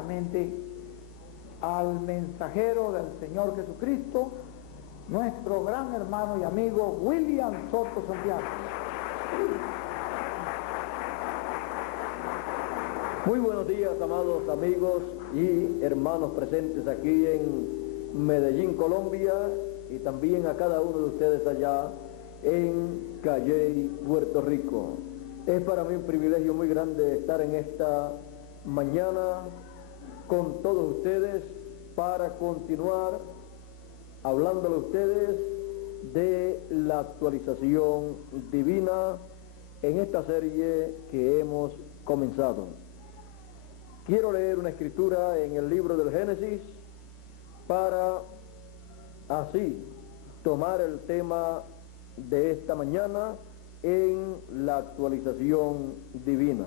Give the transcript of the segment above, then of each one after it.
inmediatamente al mensajero del Señor Jesucristo, nuestro gran hermano y amigo William Soto Santiago. Muy buenos días, amados amigos y hermanos presentes aquí en Medellín, Colombia, y también a cada uno de ustedes allá en Calley, Puerto Rico. Es para mí un privilegio muy grande estar en esta mañana con todos ustedes para continuar hablándole a ustedes de la actualización divina en esta serie que hemos comenzado. Quiero leer una escritura en el libro del Génesis para así tomar el tema de esta mañana en la actualización divina.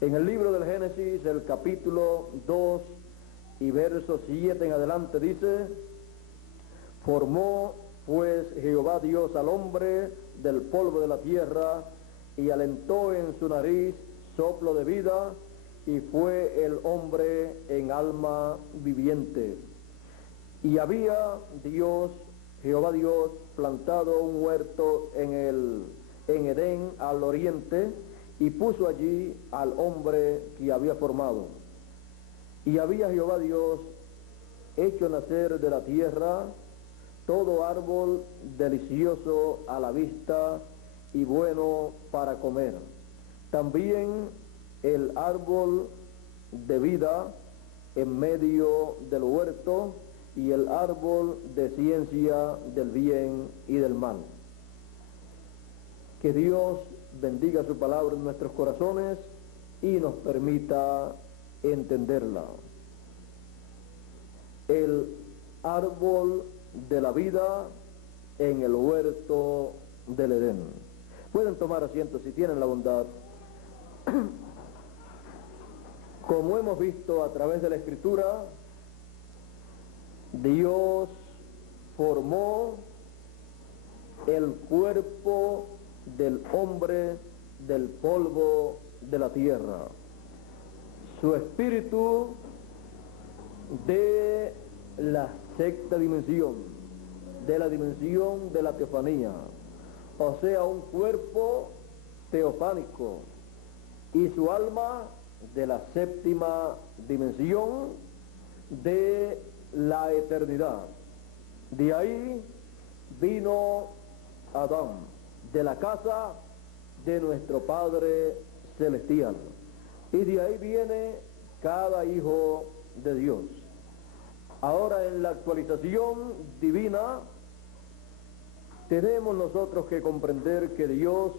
En el libro del Génesis, el capítulo 2 y verso 7 en adelante dice: formó pues Jehová Dios al hombre del polvo de la tierra y alentó en su nariz soplo de vida, y fue el hombre en alma viviente. Y había Dios, Jehová Dios, plantado un huerto en Edén al oriente, y puso allí al hombre que había formado. Y había Jehová Dios hecho nacer de la tierra todo árbol delicioso a la vista y bueno para comer. También el árbol de vida en medio del huerto, y el árbol de ciencia del bien y del mal. Que Dios bendiga su palabra en nuestros corazones y nos permita entenderla. El árbol de la vida en el huerto del Edén. Pueden tomar asiento si tienen la bondad. Como hemos visto a través de la Escritura, Dios formó el cuerpo del hombre del polvo de la tierra. Su espíritu de la sexta dimensión, de la dimensión de la teofanía, o sea, un cuerpo teofánico, y su alma de la séptima dimensión de la eternidad. De ahí vino Adán, de la casa de nuestro Padre Celestial, y de ahí viene cada hijo de Dios. Ahora, en la actualización divina, tenemos nosotros que comprender que Dios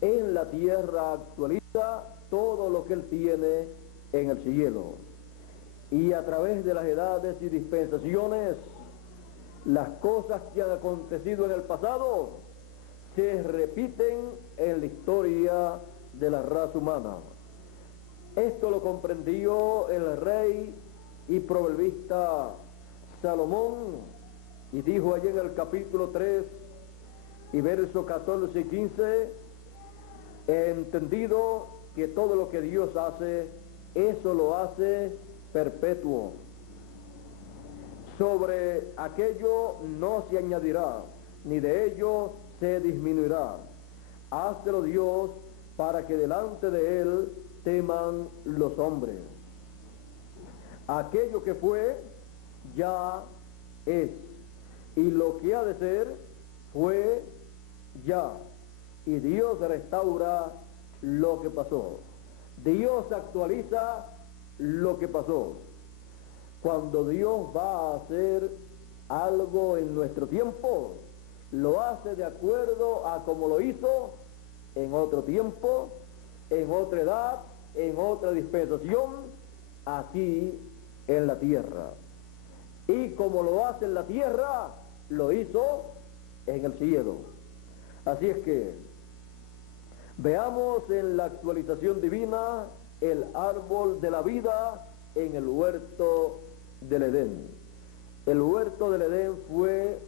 en la tierra actualiza todo lo que Él tiene en el cielo. Y a través de las edades y dispensaciones, las cosas que han acontecido en el pasado se repiten en la historia de la raza humana. Esto lo comprendió el rey y proverbista Salomón, y dijo allí en el capítulo 3 y versos 14 y 15: he entendido que todo lo que Dios hace, eso lo hace perpetuo. Sobre aquello no se añadirá, ni de ello se disminuirá. Hácelo Dios para que delante de Él teman los hombres. Aquello que fue, ya es, y lo que ha de ser, fue ya. Y Dios restaura lo que pasó. Dios actualiza lo que pasó. Cuando Dios va a hacer algo en nuestro tiempo, lo hace de acuerdo a como lo hizo en otro tiempo, en otra edad, en otra dispensación, aquí en la tierra. Y como lo hace en la tierra, lo hizo en el cielo. Así es que veamos en la actualización divina el árbol de la vida en el huerto del Edén. El huerto del Edén fue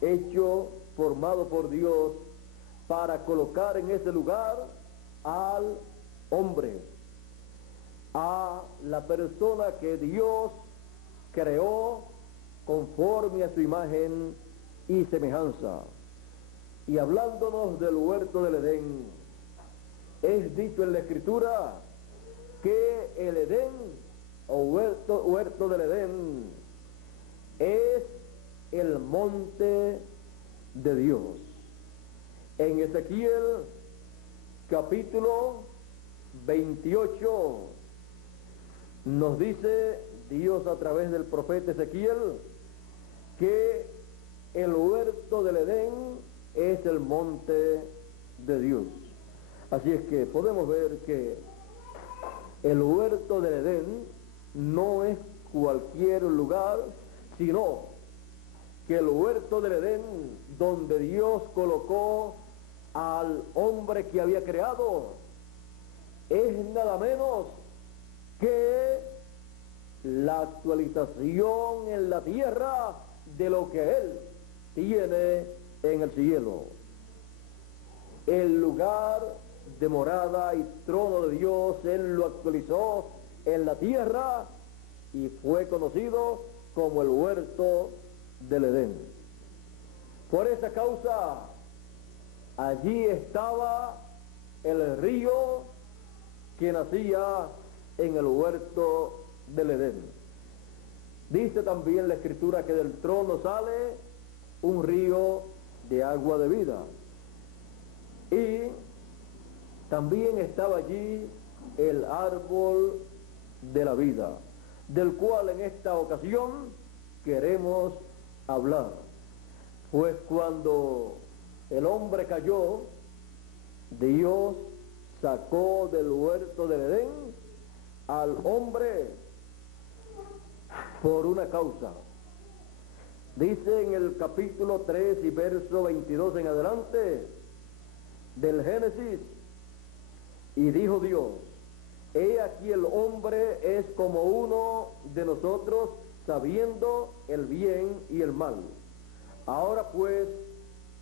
hecho, formado por Dios, para colocar en ese lugar al hombre. a la persona que Dios creó conforme a su imagen y semejanza. Y hablándonos del huerto del Edén, es dicho en la Escritura que el Edén, o huerto del Edén, es el monte de Dios. En Ezequiel capítulo 28 nos dice Dios a través del profeta Ezequiel que el huerto del Edén es el monte de Dios. Así es que podemos ver que el huerto del Edén no es cualquier lugar, sino que el huerto del Edén, donde Dios colocó al hombre que había creado, es nada menos que la actualización en la tierra de lo que Él tiene en el cielo. El lugar de morada y trono de Dios, Él lo actualizó en la tierra y fue conocido como el huerto del Edén. Por esa causa, allí estaba el río que nacía en el huerto del Edén. Dice también la Escritura que del trono sale un río de agua de vida. Y también estaba allí el árbol de la vida, del cual en esta ocasión queremos hablar. Pues cuando el hombre cayó, Dios sacó del huerto del Edén al hombre por una causa. Dice en el capítulo 3 y verso 22 en adelante del Génesis: y dijo Dios, he aquí el hombre es como uno de nosotros, sabiendo el bien y el mal. Ahora pues,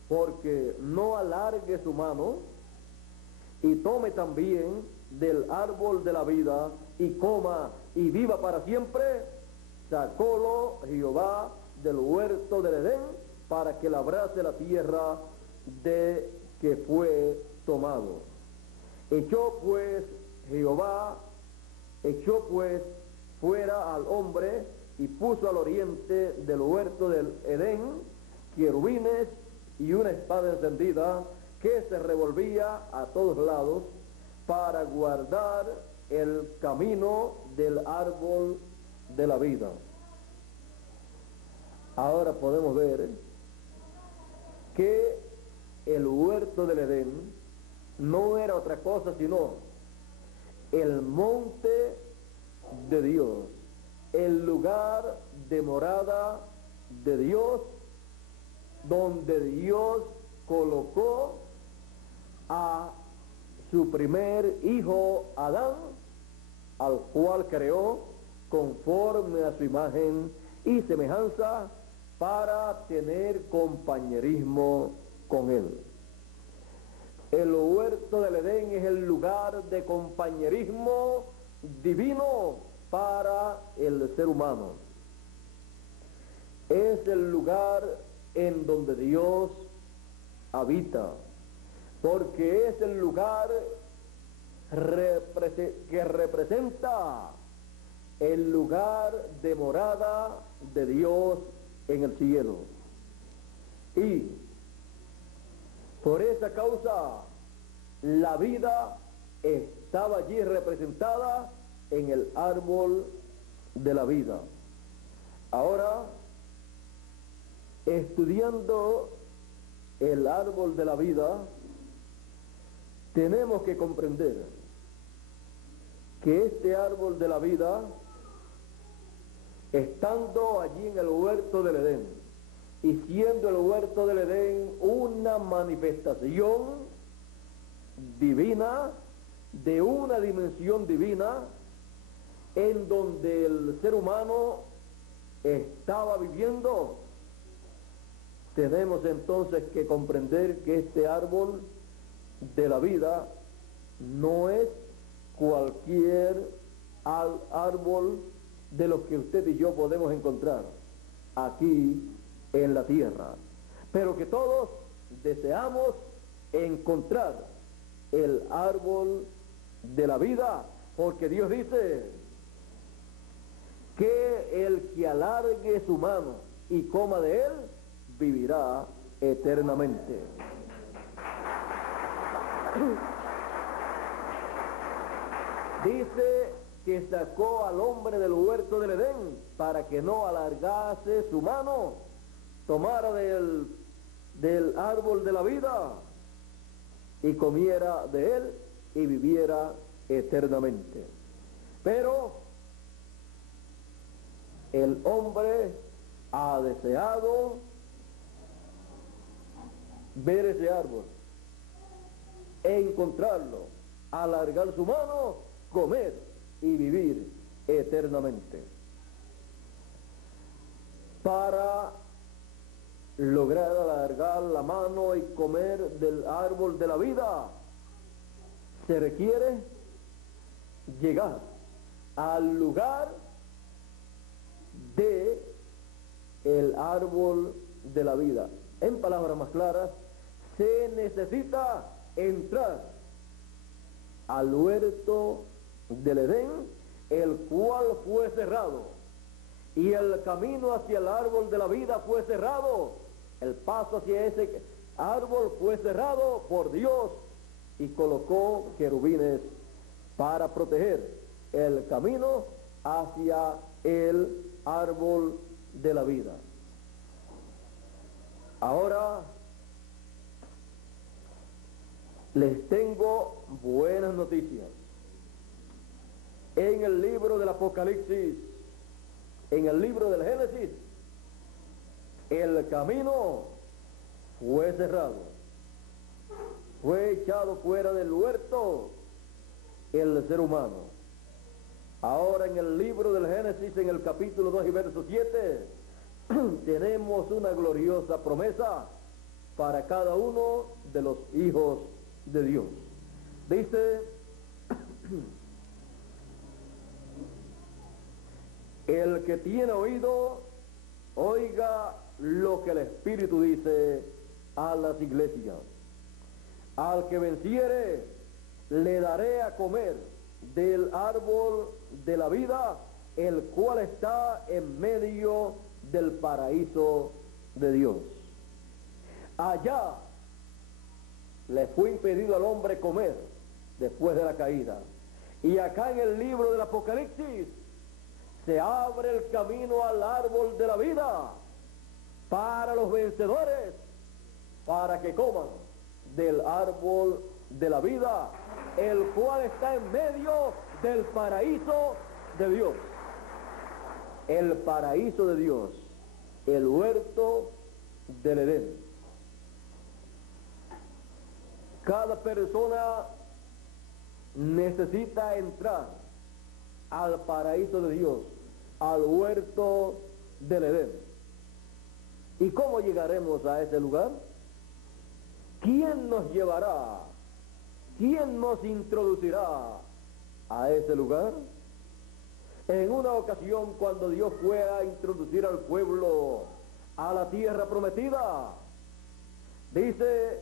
porque no alargue su mano y tome también del árbol de la vida y coma y viva para siempre, sacólo Jehová del huerto del Edén para que labrase la tierra de que fue tomado. Echó pues fuera al hombre y puso al oriente del huerto del Edén querubines y una espada encendida que se revolvía a todos lados para guardar el camino del árbol de la vida. Ahora podemos ver que el huerto del Edén no era otra cosa sino el monte de Dios, el lugar de morada de Dios, donde Dios colocó a su primer hijo Adán, al cual creó conforme a su imagen y semejanza para tener compañerismo con él. El huerto del Edén es el lugar de compañerismo divino para el ser humano. Es el lugar en donde Dios habita, porque es el lugar que representa el lugar de morada de Dios en el cielo. Y por esa causa la vida estaba allí representada en el árbol de la vida. Ahora, estudiando el árbol de la vida, tenemos que comprender que este árbol de la vida, estando allí en el huerto del Edén, y siendo el huerto del Edén una manifestación divina, de una dimensión divina, en donde el ser humano estaba viviendo, tenemos entonces que comprender que este árbol de la vida no es cualquier al árbol de los que usted y yo podemos encontrar aquí en la tierra, pero que todos deseamos encontrar el árbol de la vida, porque Dios dice que el que alargue su mano y coma de él, vivirá eternamente. Dice que sacó al hombre del huerto del Edén para que no alargase su mano, tomara del árbol de la vida y comiera de él y viviera eternamente. Pero el hombre ha deseado ver ese árbol, encontrarlo, alargar su mano, comer y vivir eternamente. Para lograr alargar la mano y comer del árbol de la vida, se requiere llegar al lugar de el árbol de la vida. En palabras más claras, se necesita entrar al huerto del Edén, el cual fue cerrado, y el camino hacia el árbol de la vida fue cerrado. El paso hacia ese árbol fue cerrado por Dios y colocó querubines para proteger el camino hacia el árbol de la vida. Ahora les tengo buenas noticias. En el libro del Apocalipsis, en el libro del Génesis, el camino fue cerrado, fue echado fuera del huerto el ser humano. Ahora en el libro del Génesis, en el capítulo 2 y verso 7, tenemos una gloriosa promesa para cada uno de los hijos de Dios. Dice, el que tiene oído, oiga lo que el Espíritu dice a las iglesias. Al que venciere, le daré a comer del árbol de la vida, el cual está en medio del paraíso de Dios. Allá le fue impedido al hombre comer después de la caída. Y acá en el libro del Apocalipsis se abre el camino al árbol de la vida para los vencedores, para que coman del árbol de la vida, el cual está en medio del paraíso de Dios. El paraíso de Dios, el huerto del Edén. Cada persona necesita entrar al paraíso de Dios, al huerto del Edén. ¿Y cómo llegaremos a ese lugar? ¿Quién nos llevará? ¿Quién nos introducirá a ese lugar? En una ocasión, cuando Dios fue a introducir al pueblo a la tierra prometida, dice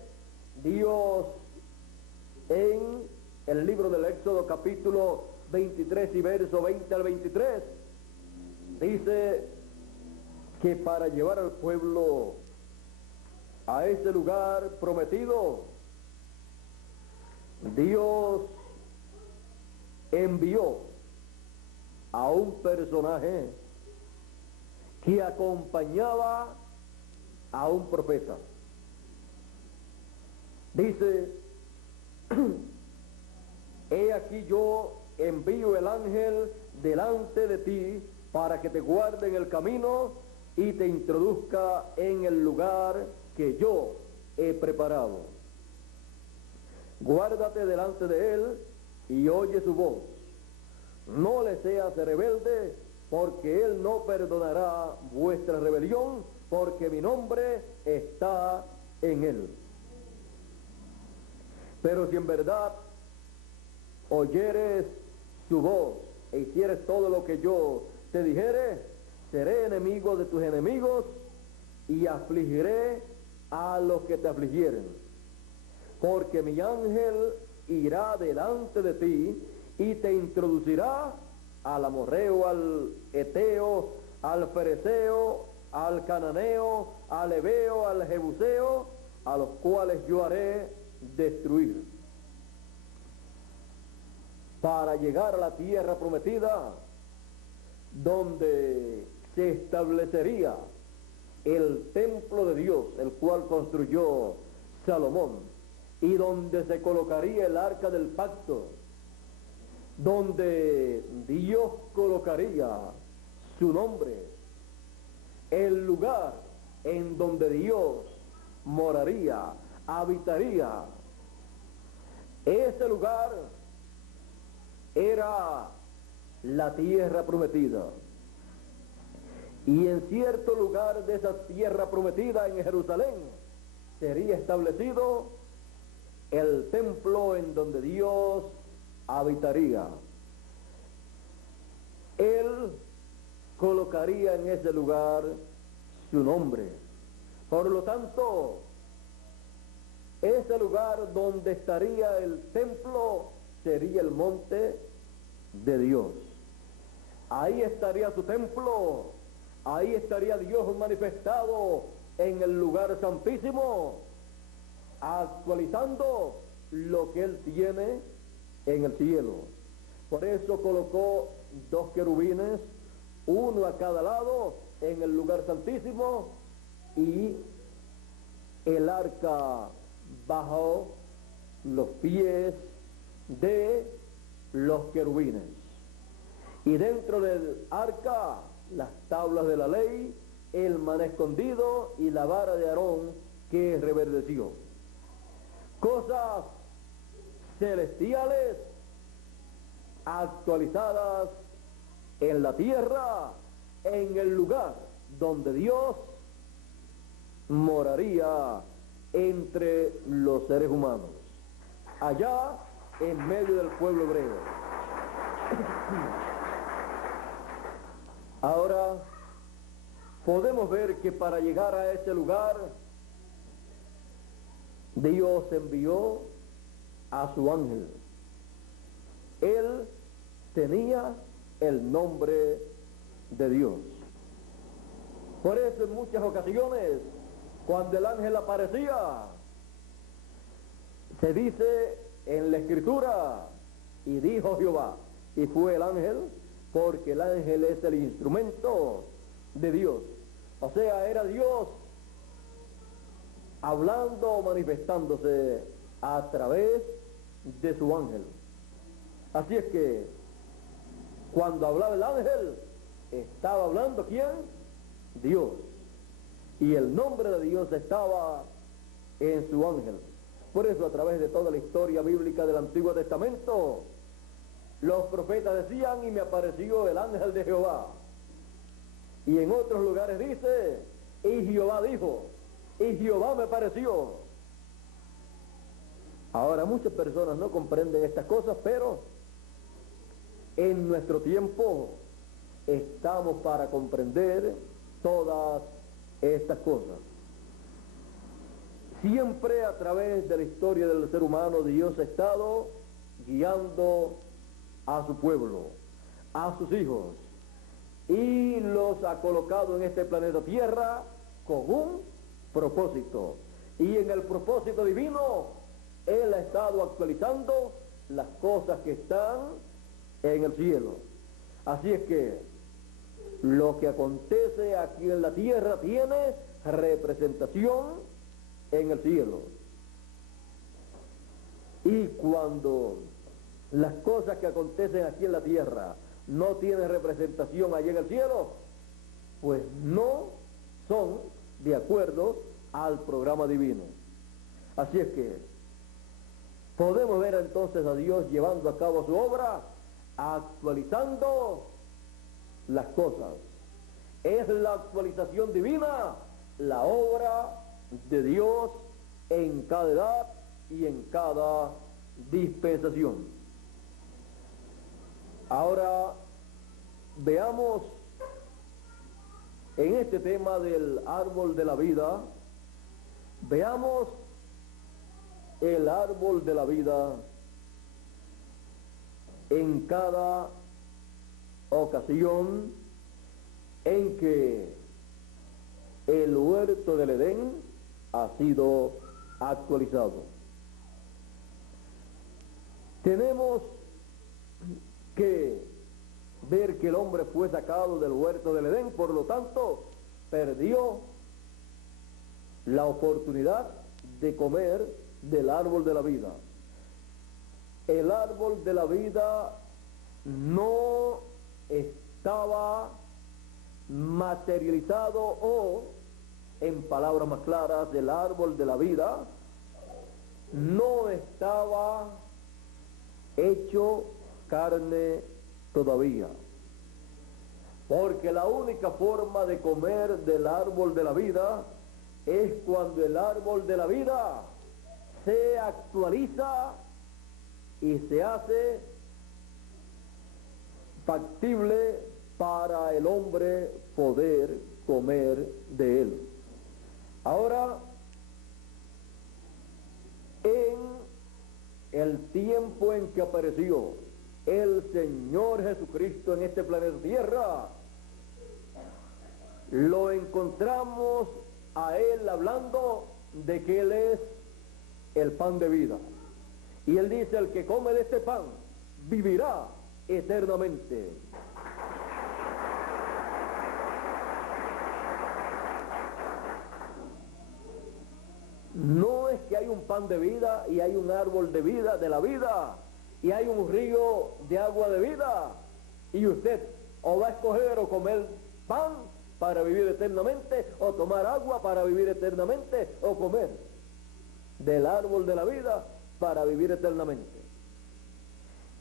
Dios en el libro del Éxodo capítulo 23 y verso 20 al 23, dice que para llevar al pueblo a ese lugar prometido, Dios envió a un personaje que acompañaba a un profeta. Dice, he aquí yo envío el ángel delante de ti para que te guarde en el camino y te introduzca en el lugar que yo he preparado. Guárdate delante de él y oye su voz. No le seas rebelde, porque él no perdonará vuestra rebelión, porque mi nombre está en él. Pero si en verdad oyeres su voz e hicieres todo lo que yo te dijere, seré enemigo de tus enemigos y afligiré a los que te afligieren. Porque mi ángel irá delante de ti y te introducirá al amorreo, al eteo, al fereceo, al cananeo, al heveo, al jebuseo, a los cuales yo haré destruir, para llegar a la tierra prometida, donde se establecería el templo de Dios, el cual construyó Salomón, y donde se colocaría el arca del pacto, donde Dios colocaría su nombre, el lugar en donde Dios moraría, habitaría. Ese lugar era la tierra prometida. Y en cierto lugar de esa tierra prometida, en Jerusalén, sería establecido el templo en donde Dios habitaría. Él colocaría en ese lugar su nombre. Por lo tanto, ese lugar donde estaría el templo sería el monte de Dios. Ahí estaría su templo, ahí estaría Dios manifestado en el lugar santísimo, actualizando lo que Él tiene en el cielo. Por eso colocó 2 querubines, uno a cada lado en el lugar santísimo, y el arca bajo los pies de los querubines. Y dentro del arca, las tablas de la ley, el maná escondido y la vara de Aarón que reverdeció. Cosas celestiales actualizadas en la tierra, en el lugar donde Dios moraría entre los seres humanos, allá en medio del pueblo hebreo. Ahora podemos ver que para llegar a ese lugar, Dios envió a su ángel. Él tenía el nombre de Dios. Por eso en muchas ocasiones, cuando el ángel aparecía, se dice en la Escritura, y dijo Jehová, y fue el ángel, porque el ángel es el instrumento de Dios. O sea, era Dios hablando o manifestándose a través de su ángel. Así es que cuando hablaba el ángel, estaba hablando ¿quién? Dios. Y el nombre de Dios estaba en su ángel. Por eso a través de toda la historia bíblica del Antiguo Testamento, los profetas decían, y me apareció el ángel de Jehová. Y en otros lugares dice, y Jehová dijo, y Jehová me pareció. Ahora muchas personas no comprenden estas cosas, pero en nuestro tiempo estamos para comprender todas estas cosas. Siempre a través de la historia del ser humano, Dios ha estado guiando a su pueblo, a sus hijos, y los ha colocado en este planeta Tierra con un propósito. Y en el propósito divino, Él ha estado actualizando las cosas que están en el cielo. Así es que lo que acontece aquí en la tierra tiene representación en el cielo. Y cuando las cosas que acontecen aquí en la tierra no tienen representación allí en el cielo, pues no son de acuerdo al programa divino. Así es que podemos ver entonces a Dios llevando a cabo su obra, actualizando las cosas. Es la actualización divina, la obra de Dios en cada edad y en cada dispensación. Ahora veamos en este tema del árbol de la vida, veamos el árbol de la vida en cada ocasión en que el huerto del Edén ha sido actualizado. Tenemos que ver que el hombre fue sacado del huerto del Edén, por lo tanto, perdió la oportunidad de comer del árbol de la vida. El árbol de la vida no estaba materializado, o, en palabras más claras, el árbol de la vida no estaba hecho carne todavía, porque la única forma de comer del árbol de la vida es cuando el árbol de la vida se actualiza y se hace factible para el hombre poder comer de él. Ahora, en el tiempo en que apareció el Señor Jesucristo en este planeta Tierra, lo encontramos a Él hablando de que Él es el pan de vida. Y Él dice: el que come de este pan vivirá eternamente. No es que hay un pan de vida y hay un árbol de vida, de la vida, y hay un río de agua de vida, y usted o va a escoger o comer pan para vivir eternamente, o tomar agua para vivir eternamente, o comer del árbol de la vida para vivir eternamente.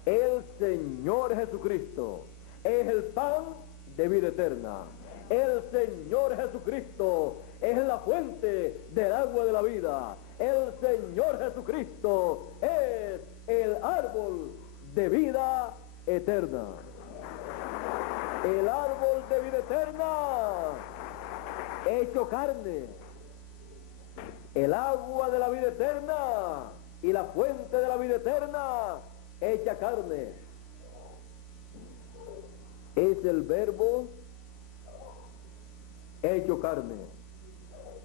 El Señor Jesucristo es el pan de vida eterna. El Señor Jesucristo es la fuente del agua de la vida. El Señor Jesucristo es el árbol de vida eterna. El árbol de vida eterna hecho carne. El agua de la vida eterna y la fuente de la vida eterna hecha carne. Es el Verbo hecho carne.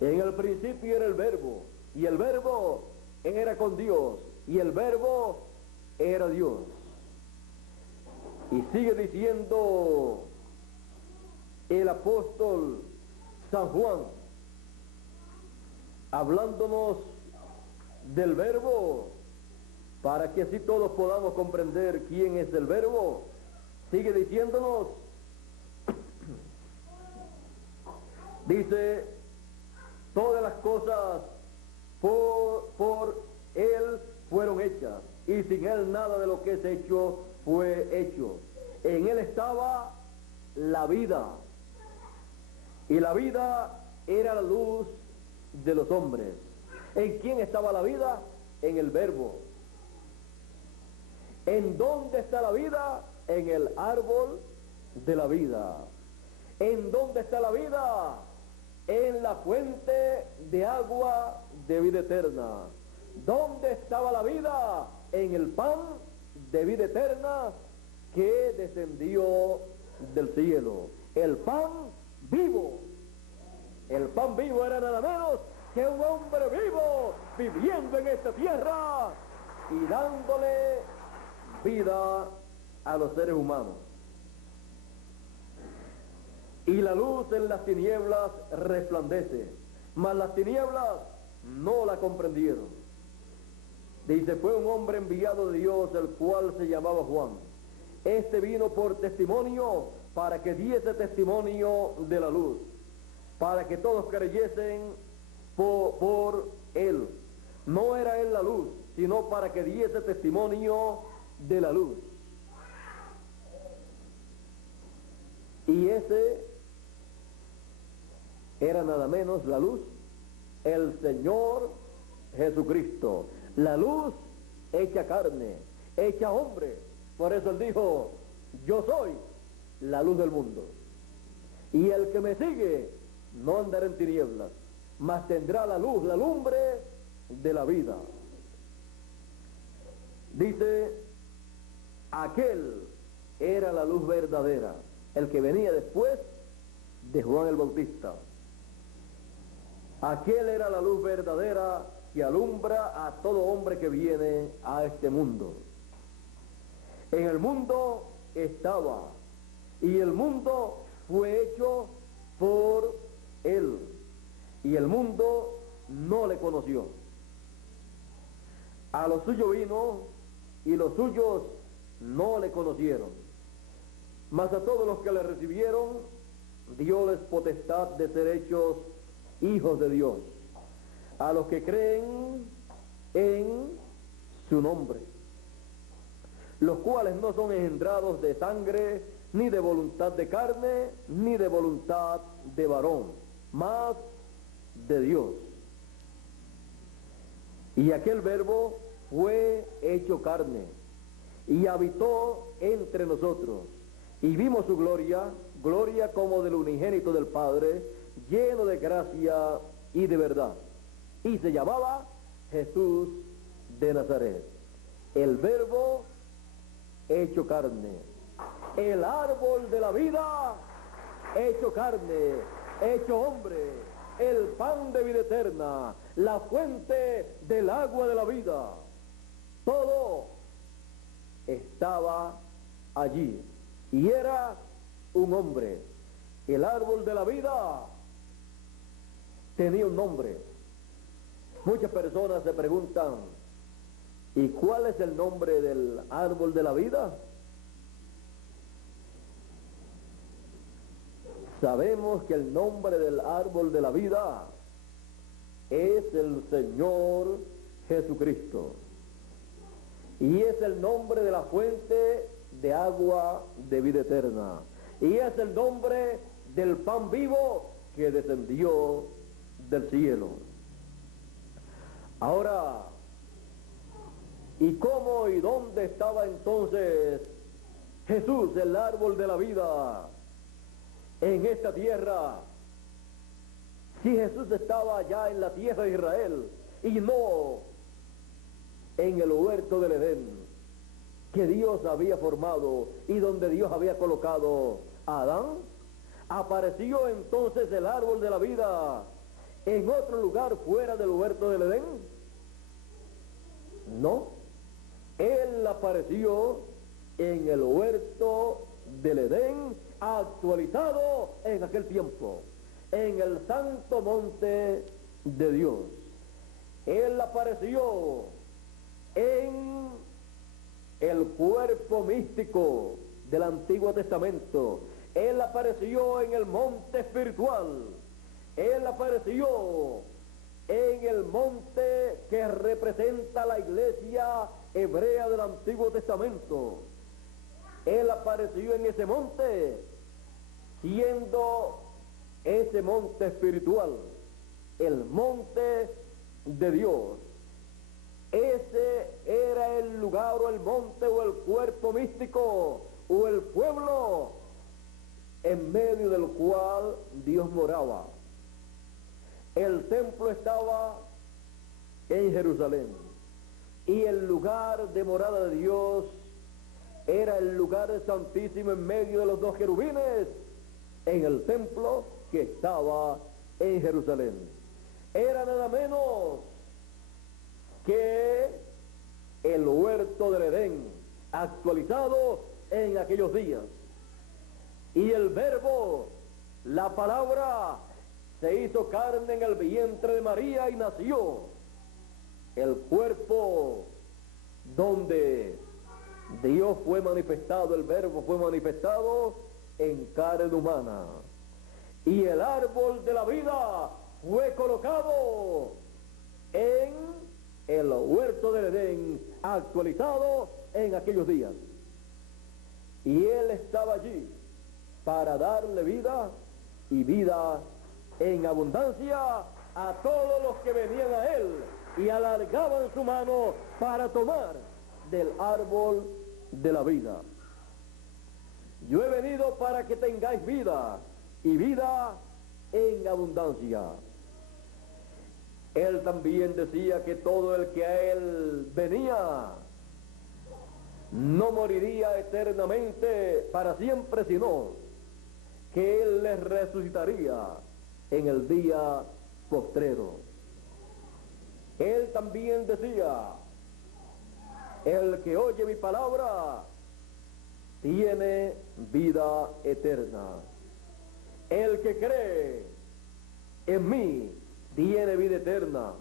En el principio era el Verbo, y el Verbo era con Dios, y el Verbo era Dios. Y sigue diciendo el apóstol San Juan, hablándonos del Verbo, para que así todos podamos comprender quién es el Verbo. Sigue diciéndonos, dice: todas las cosas por Él fueron hechas, y sin Él nada de lo que es hecho fue hecho. En Él estaba la vida, y la vida era la luz de los hombres. ¿En quién estaba la vida? En el Verbo. ¿En dónde está la vida? En el árbol de la vida. ¿En dónde está la vida? En la fuente de agua de vida eterna. ¿Dónde estaba la vida? En el pan de vida eterna que descendió del cielo. El pan vivo. El pan vivo era nada menos que un hombre vivo viviendo en esta tierra y dándole vida a los seres humanos. Y la luz en las tinieblas resplandece, mas las tinieblas no la comprendieron. Dice: fue un hombre enviado de Dios, el cual se llamaba Juan. Este vino por testimonio, para que diese testimonio de la luz, para que todos creyesen por él. No era él la luz, sino para que diese testimonio de la luz. Y ese era nada menos la luz, el Señor Jesucristo. La luz hecha carne, hecha hombre. Por eso Él dijo: yo soy la luz del mundo. Y el que me sigue no andará en tinieblas, mas tendrá la luz, la lumbre de la vida. Dice, aquel era la luz verdadera, el que venía después de Juan el Bautista. Aquel era la luz verdadera que alumbra a todo hombre que viene a este mundo. En el mundo estaba, y el mundo fue hecho por él, y el mundo no le conoció. A lo suyo vino, y los suyos no le conocieron. Mas a todos los que le recibieron, dióles potestad de ser hechos hijos de Dios, a los que creen en su nombre, los cuales no son engendrados de sangre, ni de voluntad de carne, ni de voluntad de varón, mas de Dios. Y aquel verbo fue hecho carne, y habitó entre nosotros, y vimos su gloria, gloria como del unigénito del Padre, lleno de gracia y de verdad. Y se llamaba Jesús de Nazaret. El verbo hecho carne, el árbol de la vida hecho carne, hecho hombre, el pan de vida eterna, la fuente del agua de la vida. Todo estaba allí y era un hombre. El árbol de la vida tenía un nombre. Muchas personas se preguntan, ¿y cuál es el nombre del árbol de la vida? Sabemos que el nombre del árbol de la vida es el Señor Jesucristo, y es el nombre de la fuente de agua de vida eterna, y es el nombre del pan vivo que descendió del cielo. Ahora, ¿y cómo y dónde estaba entonces Jesús, el árbol de la vida, en esta tierra? Si Jesús estaba allá en la tierra de Israel y no en el huerto del Edén, que Dios había formado y donde Dios había colocado a Adán, ¿apareció entonces el árbol de la vida en otro lugar fuera del huerto del Edén? No, él apareció en el huerto del Edén, actualizado en aquel tiempo, en el santo monte de Dios. Él apareció en el cuerpo místico del Antiguo Testamento. Él apareció en el monte espiritual. Él apareció en el monte que representa la iglesia hebrea del Antiguo Testamento. Él apareció en ese monte, siendo ese monte espiritual, el monte de Dios. Ese era el lugar o el monte o el cuerpo místico o el pueblo en medio del cual Dios moraba. El templo estaba en Jerusalén y el lugar de morada de Dios era el lugar santísimo en medio de los dos querubines en el templo que estaba en Jerusalén. Era nada menos que el huerto del Edén actualizado en aquellos días. Y el verbo, la palabra, se hizo carne en el vientre de María y nació. El cuerpo donde Dios fue manifestado, el verbo fue manifestado en carne humana. Y el árbol de la vida fue colocado en el huerto del Edén, actualizado en aquellos días. Y Él estaba allí para darle vida y vida en abundancia a todos los que venían a Él y alargaban su mano para tomar del árbol de la vida. Yo he venido para que tengáis vida, y vida en abundancia. Él también decía que todo el que a él venía no moriría eternamente para siempre, sino que él les resucitaría en el día postrero. Él también decía: el que oye mi palabra tiene vida eterna. El que cree en mí tiene vida eterna.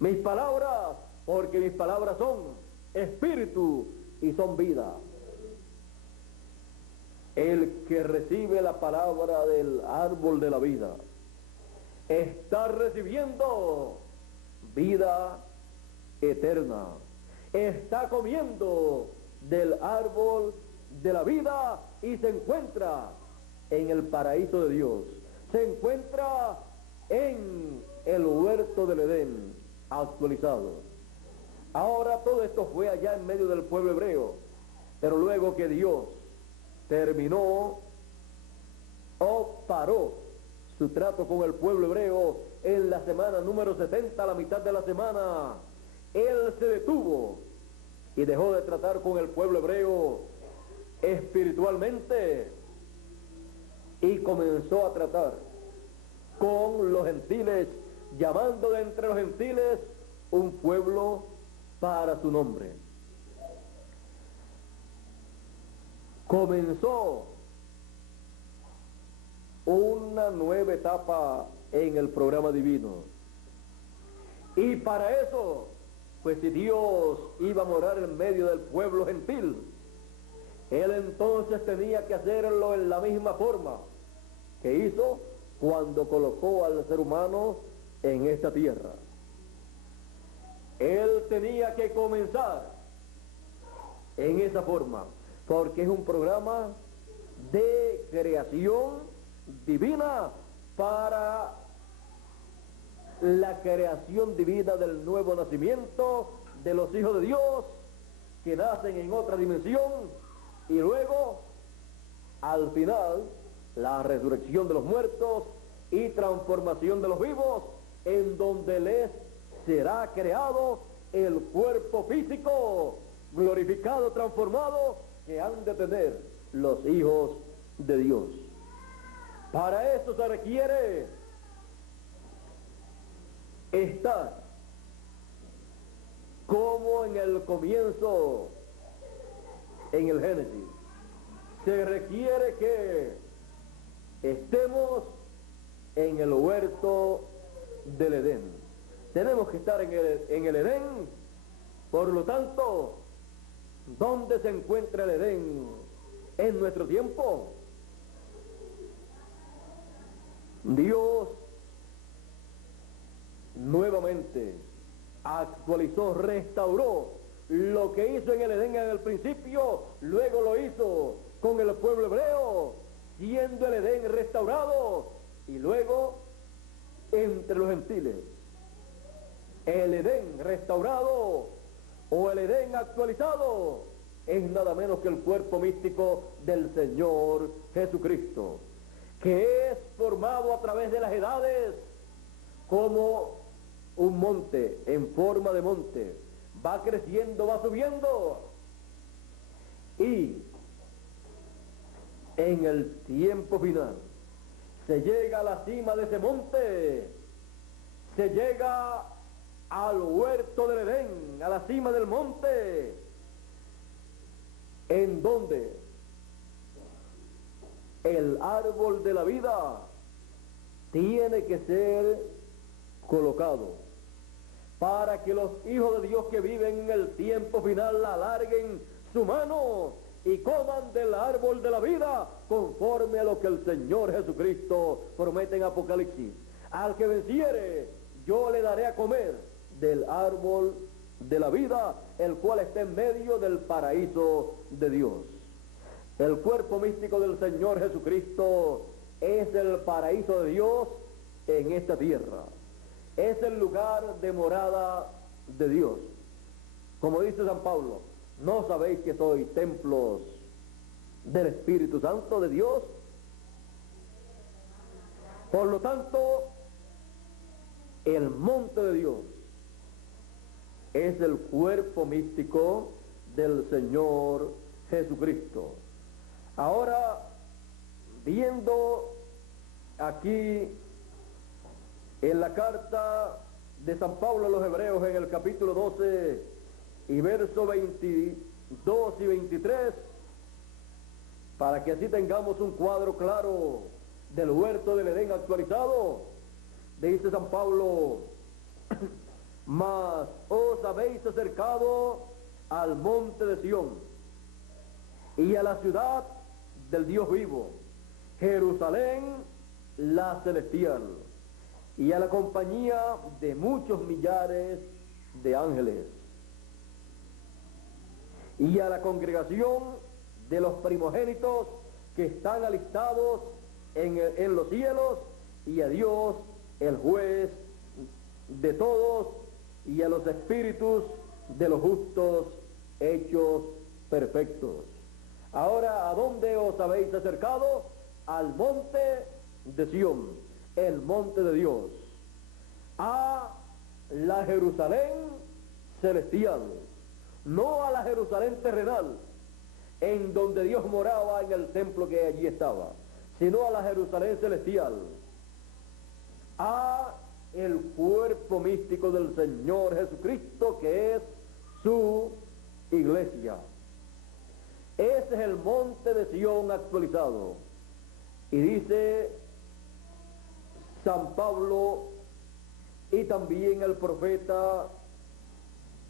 Mis palabras, porque mis palabras son espíritu y son vida. El que recibe la palabra del árbol de la vida está recibiendo vida eterna. Está comiendo del árbol de la vida y se encuentra en el paraíso de Dios. Se encuentra en el huerto del Edén actualizado. Ahora todo esto fue allá en medio del pueblo hebreo, pero luego que Dios terminó o paró su trato con el pueblo hebreo en la semana número 70, a la mitad de la semana, Él se detuvo y dejó de tratar con el pueblo hebreo espiritualmente y comenzó a tratar con los gentiles, llamando de entre los gentiles un pueblo para su nombre. Comenzó una nueva etapa en el programa divino. Y para eso, pues si Dios iba a morar en medio del pueblo gentil, Él entonces tenía que hacerlo en la misma forma que hizo cuando colocó al ser humano en esta tierra. Él tenía que comenzar en esa forma, porque es un programa de creación divina para la creación divina del nuevo nacimiento de los hijos de Dios que nacen en otra dimensión, y luego al final la resurrección de los muertos y transformación de los vivos, en donde les será creado el cuerpo físico glorificado, transformado, que han de tener los hijos de Dios. Para eso se requiere estar como en el comienzo, en el Génesis. Se requiere que estemos en el huerto del Edén. Tenemos que estar en el Edén. Por lo tanto, ¿dónde se encuentra el Edén en nuestro tiempo? Dios nuevamente actualizó, restauró lo que hizo en el Edén en el principio, luego lo hizo con el pueblo hebreo, siendo el Edén restaurado, y luego entre los gentiles. El Edén restaurado o el Edén actualizado es nada menos que el cuerpo místico del Señor Jesucristo, que es formado a través de las edades como un monte, en forma de monte, va creciendo, va subiendo, y en el tiempo final se llega a la cima de ese monte, se llega al huerto del Edén, a la cima del monte, en donde el árbol de la vida tiene que ser colocado para que los hijos de Dios que viven en el tiempo final alarguen su mano y coman del árbol de la vida conforme a lo que el Señor Jesucristo promete en Apocalipsis. Al que venciere, yo le daré a comer del árbol de la vida, el cual está en medio del paraíso de Dios. El cuerpo místico del Señor Jesucristo es el paraíso de Dios en esta tierra. Es el lugar de morada de Dios. Como dice San Pablo, ¿no sabéis que sois templos del Espíritu Santo de Dios. Por lo tanto, el monte de Dios es el cuerpo místico del Señor Jesucristo. Ahora, viendo aquí en la carta de San Pablo a los Hebreos en el capítulo 12 y verso 22 y 23, para que así tengamos un cuadro claro del huerto del Edén actualizado, dice San Pablo: mas os habéis acercado al monte de Sión y a la ciudad del Dios vivo, Jerusalén la celestial, y a la compañía de muchos millares de ángeles, y a la congregación de los primogénitos que están alistados en los cielos, y a Dios, el juez de todos, y a los espíritus de los justos hechos perfectos. Ahora, ¿a dónde os habéis acercado? Al monte de Sión, el monte de Dios, a la Jerusalén celestial, no a la Jerusalén terrenal, en donde Dios moraba en el templo que allí estaba, sino a la Jerusalén celestial, a el cuerpo místico del Señor Jesucristo, que es su iglesia. Ese es el monte de Sión actualizado. Y dice San Pablo y también el profeta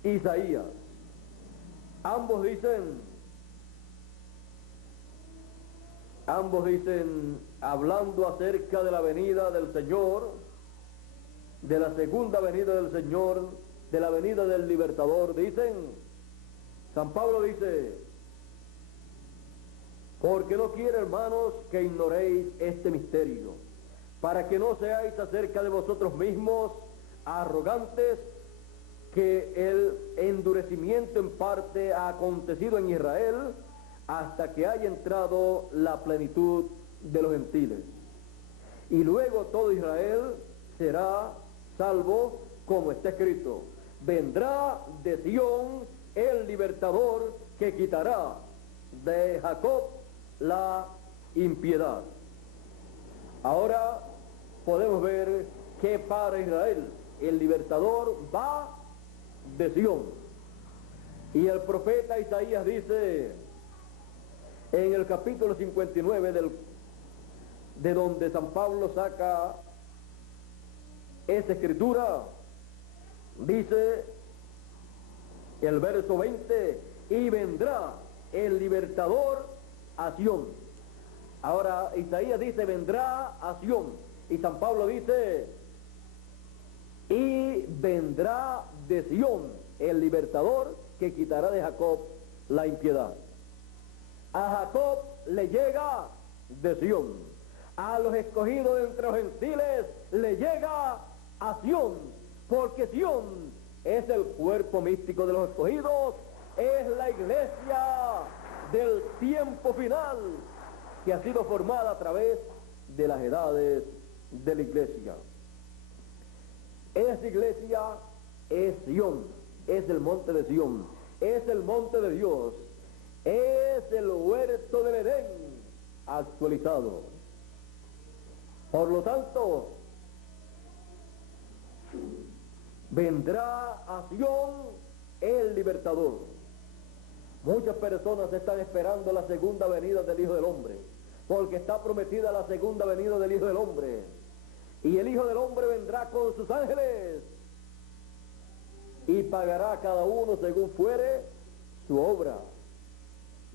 Isaías, ambos dicen, hablando acerca de la venida del Señor, de la segunda venida del Señor, de la venida del libertador, dicen, San Pablo dice: porque no quiero, hermanos, que ignoréis este misterio, para que no seáis acerca de vosotros mismos arrogantes, que el endurecimiento en parte ha acontecido en Israel, hasta que haya entrado la plenitud de los gentiles. Y luego todo Israel será salvo, como está escrito: vendrá de Sión el libertador, que quitará de Jacob la impiedad. Ahora podemos ver que para Israel el libertador va de Sión. Y el profeta Isaías dice en el capítulo 59 de donde San Pablo saca esa escritura, dice el verso 20: y vendrá el libertador a Sión. Ahora Isaías dice: vendrá a Sión, y San Pablo dice: y vendrá de Sión el libertador, que quitará de Jacob la impiedad. A Jacob le llega de Sión, a los escogidos entre los gentiles le llega a Sión, porque Sión es el cuerpo místico de los escogidos, es la iglesia del tiempo final, que ha sido formada a través de las edades de la iglesia. Esa iglesia es Sión, es el monte de Sión, es el monte de Dios, es el huerto del Edén actualizado. Por lo tanto, vendrá a Sión el libertador. Muchas personas están esperando la segunda venida del Hijo del Hombre, porque está prometida la segunda venida del Hijo del Hombre. Y el Hijo del Hombre vendrá con sus ángeles y pagará a cada uno según fuere su obra.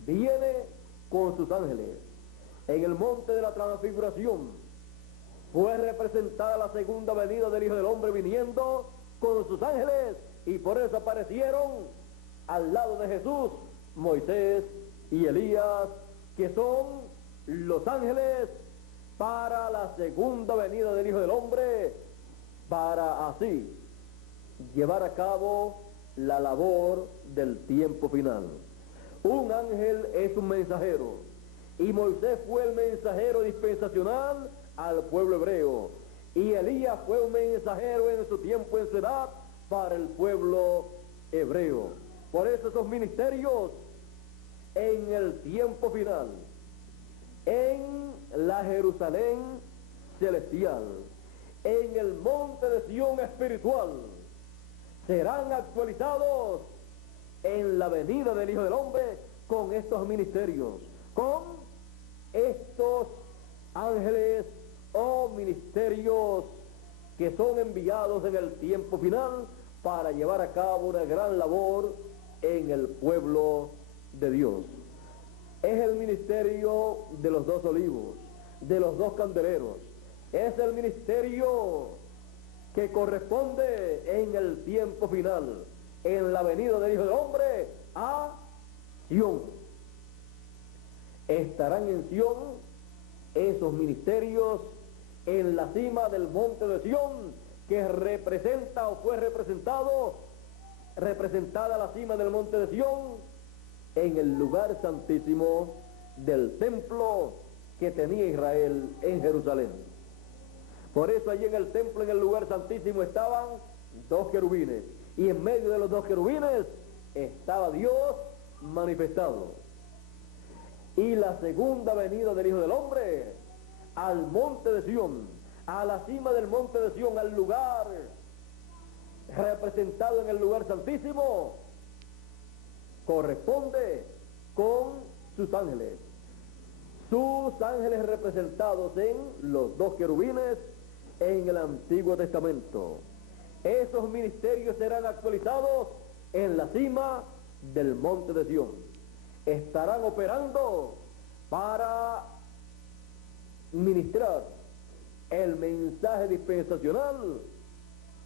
Viene con sus ángeles. En el monte de la transfiguración fue representada la segunda venida del Hijo del Hombre viniendo con sus ángeles, y por eso aparecieron al lado de Jesús Moisés y Elías, que son los ángeles para la segunda venida del Hijo del Hombre, para así llevar a cabo la labor del tiempo final. Un ángel es un mensajero, y Moisés fue el mensajero dispensacional al pueblo hebreo, y Elías fue un mensajero en su tiempo, en su edad, para el pueblo hebreo. Por eso esos ministerios en el tiempo final, en la Jerusalén celestial, en el monte de Sión espiritual, serán actualizados en la venida del Hijo del Hombre con estos ministerios, con estos ángeles o ministerios que son enviados en el tiempo final para llevar a cabo una gran labor en el pueblo de Dios. Es el ministerio de los 2 olivos, de los 2 candeleros. Es el ministerio que corresponde en el tiempo final, en la venida del Hijo del Hombre a Sión. Estarán en Sión esos ministerios en la cima del monte de Sión, que representa o fue representada la cima del monte de Sión en el lugar santísimo del templo que tenía Israel en Jerusalén. Por eso allí en el templo, en el lugar santísimo, estaban 2 querubines, y en medio de los 2 querubines estaba Dios manifestado. Y la segunda venida del Hijo del Hombre al monte de Sión, a la cima del monte de Sión, al lugar representado en el lugar santísimo, corresponde con sus ángeles representados en los 2 querubines en el Antiguo Testamento. Esos ministerios serán actualizados en la cima del monte de Sión. Estarán operando para ministrar el mensaje dispensacional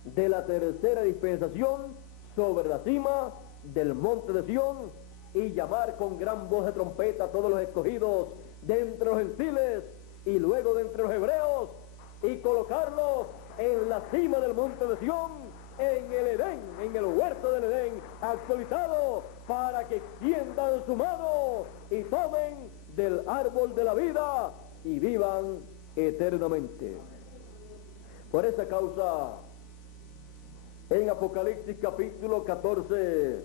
de la tercera dispensación sobre la cima del monte de Sión, y llamar con gran voz de trompeta a todos los escogidos de entre los gentiles y luego de entre los hebreos, y colocarlos en la cima del monte de Sión, en el Edén, en el huerto del Edén, actualizado, para que extiendan su mano y tomen del árbol de la vida y vivan eternamente. Por esa causa, en Apocalipsis capítulo 14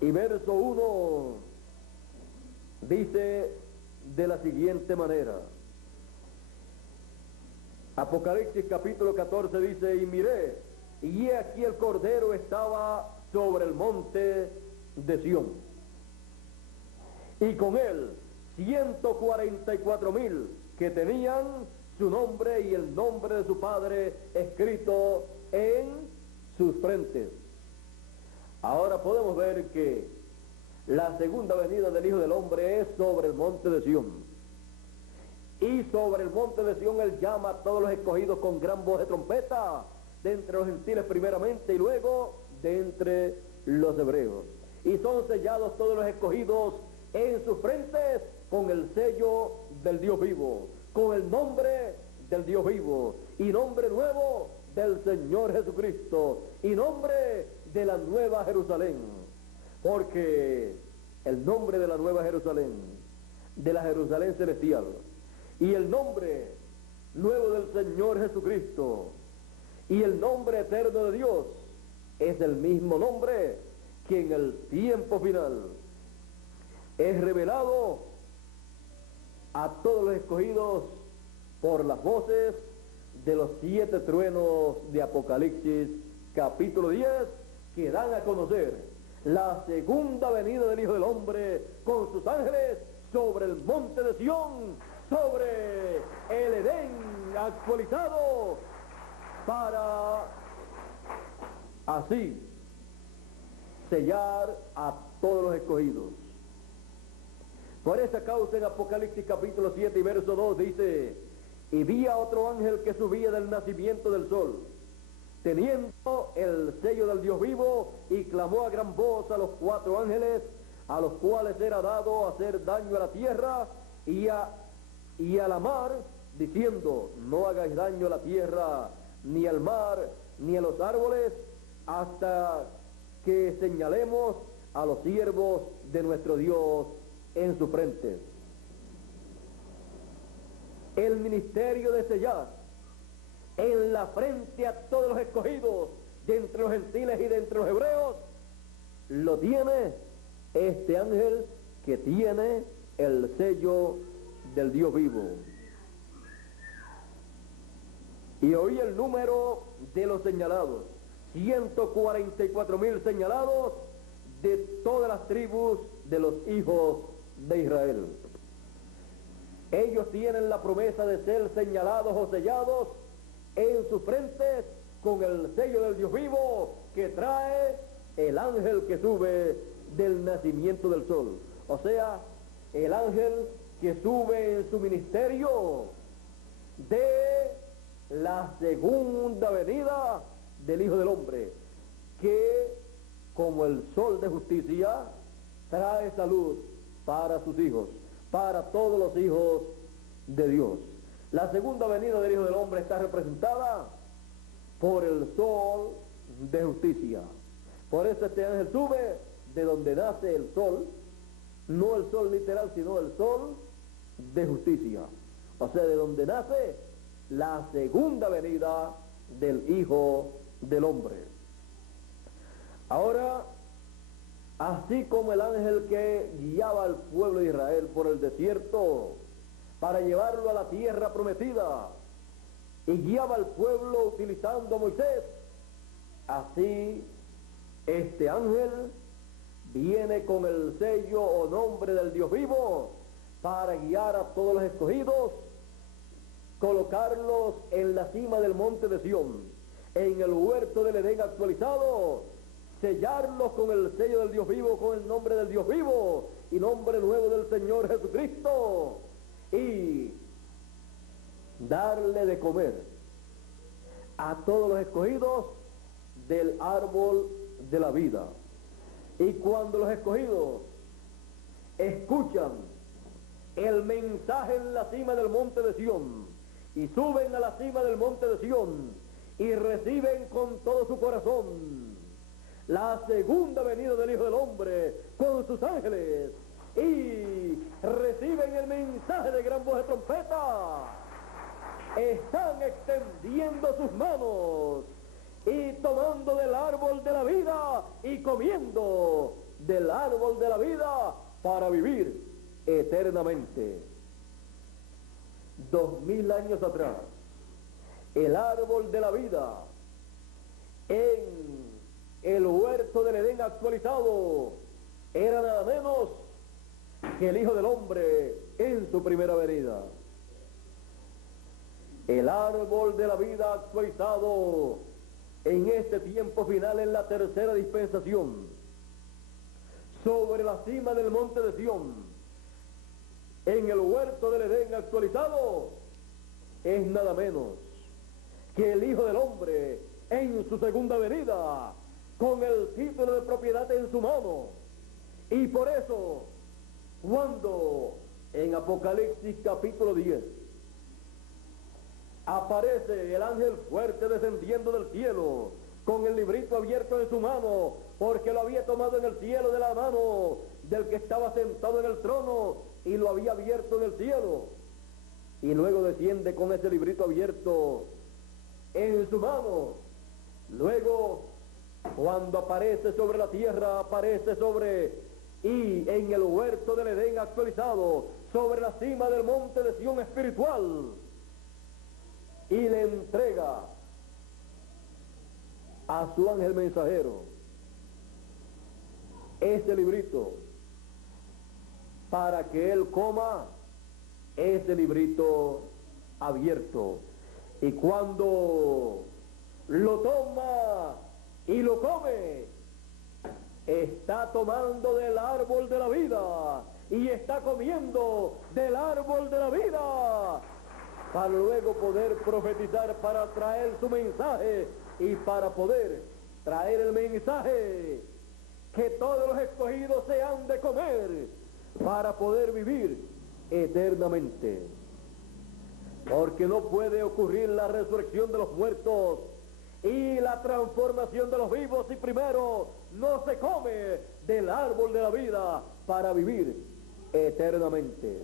y verso 1, dice de la siguiente manera. Apocalipsis capítulo 14 dice: y miré, y he aquí el Cordero estaba sobre el monte de Sión, y con él 144,000 que tenían su nombre y el nombre de su Padre escrito en sus frentes. Ahora podemos ver que la segunda venida del Hijo del Hombre es sobre el monte de Sión. Y sobre el monte de Sión Él llama a todos los escogidos con gran voz de trompeta, de entre los gentiles primeramente y luego de entre los hebreos. Y son sellados todos los escogidos en sus frentes con el sello del Dios vivo, con el nombre del Dios vivo, y nombre nuevo del Señor Jesucristo, y nombre de la Nueva Jerusalén. Porque el nombre de la Nueva Jerusalén, de la Jerusalén celestial, y el nombre nuevo del Señor Jesucristo, y el nombre eterno de Dios, es el mismo nombre que en el tiempo final es revelado a todos los escogidos por las voces de los 7 truenos de Apocalipsis capítulo 10, que dan a conocer la segunda venida del Hijo del Hombre con sus ángeles sobre el monte de Sión, sobre el Edén actualizado, para así sellar a todos los escogidos. Por esa causa en Apocalipsis capítulo 7 y verso 2 dice: y vi a otro ángel que subía del nacimiento del sol, teniendo el sello del Dios vivo, y clamó a gran voz a los 4 ángeles, a los cuales era dado hacer daño a la tierra y a la mar, diciendo: no hagáis daño a la tierra, ni al mar, ni a los árboles, hasta que señalemos a los siervos de nuestro Dios en su frente. el ministerio de sellar en la frente a todos los escogidos de entre los gentiles y de entre los hebreos, lo tiene este ángel que tiene el sello del Dios vivo. Y oí el número de los señalados, 144,000 señalados de todas las tribus de los hijos de Israel. Ellos tienen la promesa de ser señalados o sellados en sus frentes con el sello del Dios vivo que trae el ángel que sube del nacimiento del sol. O sea, el ángel que sube en su ministerio de la segunda venida del Hijo del Hombre, que como el sol de justicia trae salud para sus hijos, para todos los hijos de Dios. La segunda venida del Hijo del Hombre está representada por el sol de justicia. Por eso este ángel sube de donde nace el sol, no el sol literal, sino el sol de justicia. O sea, de donde nace la segunda venida del Hijo del Hombre. Ahora, así como el ángel que guiaba al pueblo de Israel por el desierto para llevarlo a la tierra prometida y guiaba al pueblo utilizando a Moisés, así este ángel viene con el sello o nombre del Dios vivo para guiar a todos los escogidos, colocarlos en la cima del monte de Sión, en el huerto del Edén actualizado, sellarlos con el sello del Dios vivo, con el nombre del Dios vivo y nombre nuevo del Señor Jesucristo, y darle de comer a todos los escogidos del árbol de la vida. Y cuando los escogidos escuchan el mensaje en la cima del monte de Sión y suben a la cima del monte de Sión y reciben con todo su corazón la segunda venida del Hijo del Hombre con sus ángeles y reciben el mensaje de gran voz de trompeta, están extendiendo sus manos y tomando del árbol de la vida y comiendo del árbol de la vida para vivir eternamente. 2000 años atrás, el árbol de la vida en el huerto del Edén actualizado era nada menos que el Hijo del Hombre en su primera venida. El árbol de la vida actualizado en este tiempo final, en la tercera dispensación, sobre la cima del monte de Sión, en el huerto del Edén actualizado, es nada menos que el Hijo del Hombre en su segunda venida, con el título de propiedad en su mano. Y por eso, cuando en Apocalipsis capítulo 10 aparece el ángel fuerte descendiendo del cielo con el librito abierto en su mano, porque lo había tomado en el cielo de la mano del que estaba sentado en el trono y lo había abierto en el cielo, y luego desciende con ese librito abierto en su mano. Luego, cuando aparece sobre la tierra, aparece sobre y en el huerto del Edén actualizado, sobre la cima del monte de Sión espiritual, y le entrega a su ángel mensajero ese librito para que él coma ese librito abierto. Y cuando lo toma y lo come, está tomando del árbol de la vida y está comiendo del árbol de la vida, para luego poder profetizar, para traer su mensaje y para poder traer el mensaje que todos los escogidos se han de comer para poder vivir eternamente. Porque no puede ocurrir la resurrección de los muertos y la transformación de los vivos si primero no se come del árbol de la vida para vivir eternamente.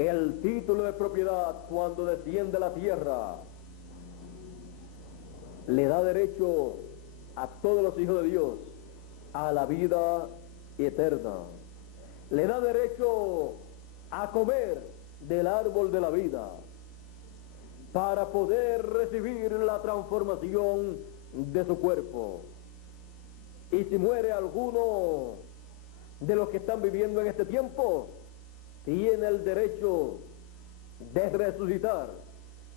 El título de propiedad, cuando desciende a la tierra, le da derecho a todos los hijos de Dios a la vida eterna. Le da derecho a comer del árbol de la vida para poder recibir la transformación de su cuerpo. Y si muere alguno de los que están viviendo en este tiempo, tiene el derecho de resucitar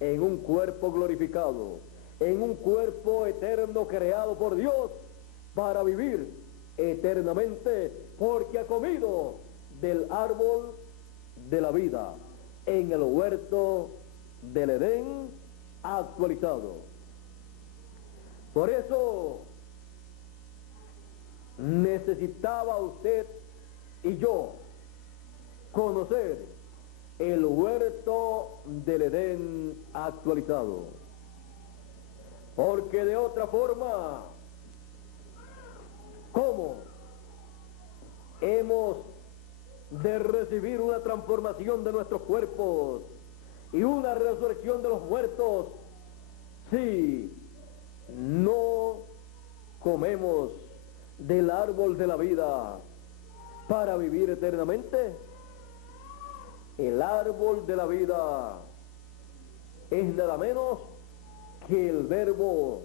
en un cuerpo glorificado, en un cuerpo eterno creado por Dios para vivir eternamente, porque ha comido del árbol de la vida en el huerto del Edén actualizado. Por eso necesitaba usted y yo conocer el huerto del Edén actualizado, porque de otra forma, ¿cómo hemos de recibir una transformación de nuestros cuerpos y una resurrección de los muertos si no comemos del árbol de la vida para vivir eternamente? El árbol de la vida es nada menos que el Verbo,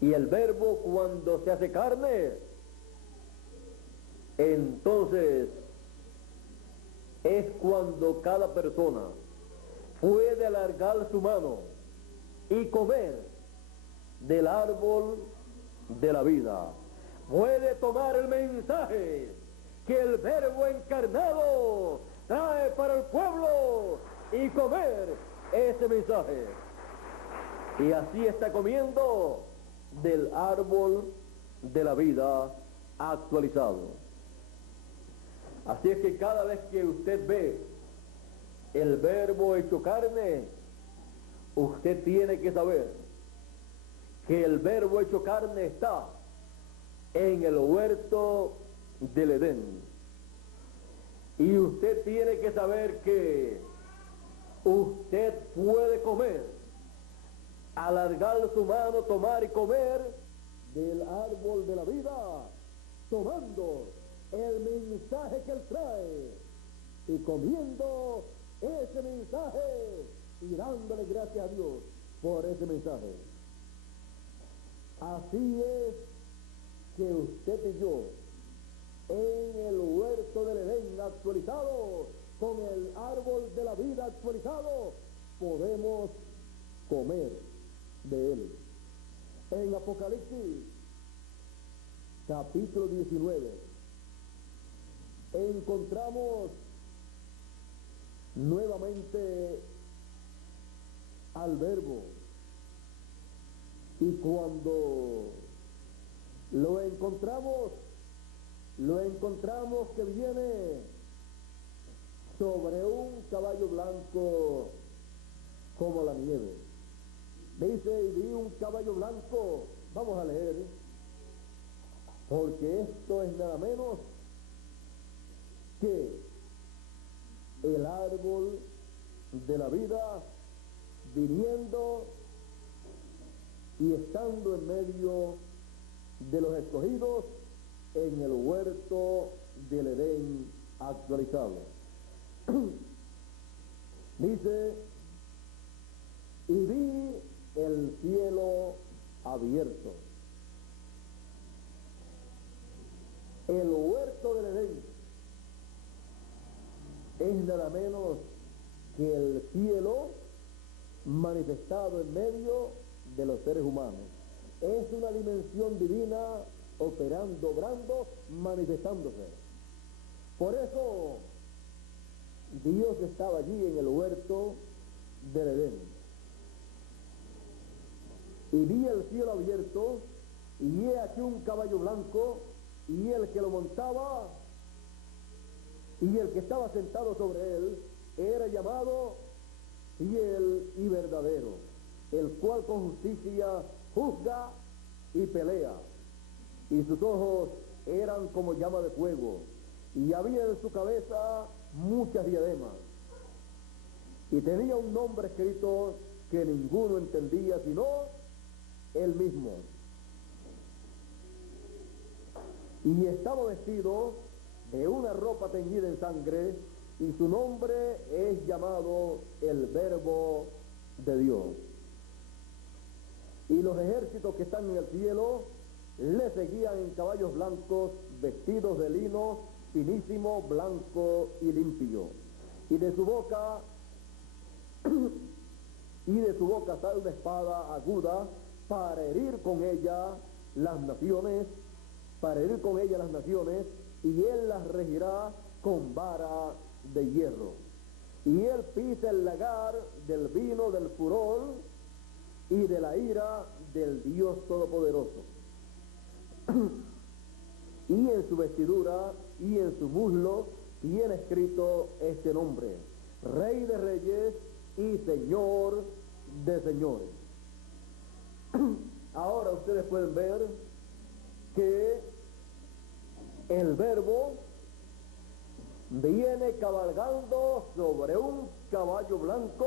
y el Verbo, cuando se hace carne, entonces es cuando cada persona puede alargar su mano y comer del árbol de la vida. Puede tomar el mensaje que el Verbo encarnado trae para el pueblo y comer ese mensaje. Y así está comiendo del árbol de la vida actualizado. Así es que cada vez que usted ve el Verbo hecho carne, usted tiene que saber que el Verbo hecho carne está en el huerto del Edén. Y usted tiene que saber que usted puede comer, alargar su mano, tomar y comer del árbol de la vida, tomando el mensaje que él trae y comiendo ese mensaje y dándole gracias a Dios por ese mensaje. Así es que usted y yo, en el huerto del Edén actualizado, con el árbol de la vida actualizado, podemos comer de él. En Apocalipsis capítulo 19 encontramos nuevamente al Verbo, y cuando lo encontramos que viene sobre un caballo blanco como la nieve. Dice, y vi un caballo blanco. Vamos a leer, porque esto es nada menos que el árbol de la vida viniendo y estando en medio de los escogidos en el huerto del Edén actualizado. Dice, y vi el cielo abierto. El huerto del Edén es nada menos que el cielo manifestado en medio de los seres humanos. Es una dimensión divina operando, obrando, manifestándose. Por eso Dios estaba allí en el huerto del Edén. Y vi el cielo abierto, y he aquí un caballo blanco, y el que lo montaba, y el que estaba sentado sobre él, era llamado Fiel y Verdadero, el cual con justicia juzga y pelea. Y sus ojos eran como llama de fuego, y había en su cabeza muchas diademas, y tenía un nombre escrito que ninguno entendía sino él mismo. Y estaba vestido de una ropa teñida en sangre, y su nombre es llamado el Verbo de Dios. Y los ejércitos que están en el cielo le seguían en caballos blancos, vestidos de lino finísimo, blanco y limpio. Y de su boca sale una espada aguda para herir con ella las naciones, y él las regirá con vara de hierro. Y él pisa el lagar del vino del furor y de la ira del Dios Todopoderoso. Y en su vestidura y en su muslo tiene escrito este nombre: Rey de Reyes y Señor de Señores. Ahora ustedes pueden ver que el Verbo viene cabalgando sobre un caballo blanco,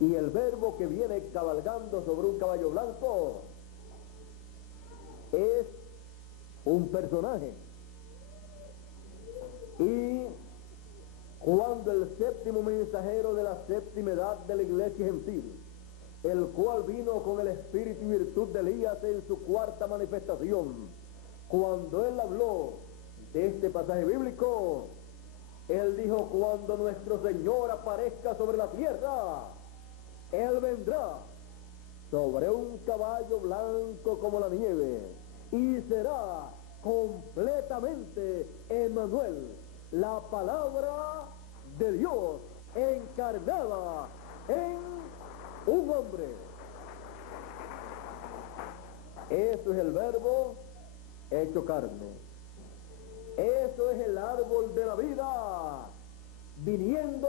y el Verbo que viene cabalgando sobre un caballo blanco es un personaje. Y cuando el séptimo mensajero de la séptima edad de la iglesia gentil, el cual vino con el espíritu y virtud de Elías en su cuarta manifestación, cuando él habló de este pasaje bíblico, él dijo: cuando nuestro Señor aparezca sobre la tierra, él vendrá sobre un caballo blanco como la nieve, y será completamente Emmanuel, la palabra de Dios encarnada en un hombre. Eso es el Verbo hecho carne. Eso es el árbol de la vida viniendo